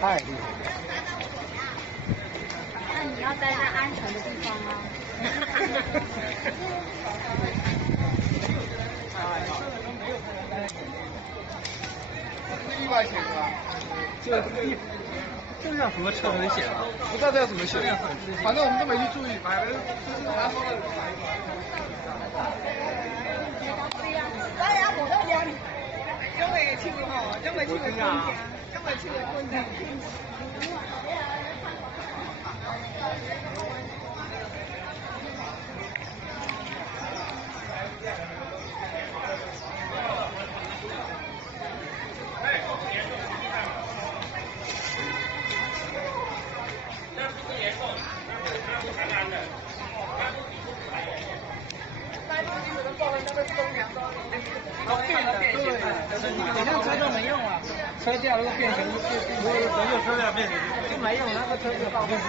太厉害了。那你要待在安全的地方啊。意外险啊，这要什么车很险啊？不知道这要怎么写，反正我们都没去注意，买了就是拿风了。大家无得念，种的树吼，种的树的滚家，种的树的滚家。好像车都没用啊，车架如果变形，如果车架变形就没用，那个车就放不下。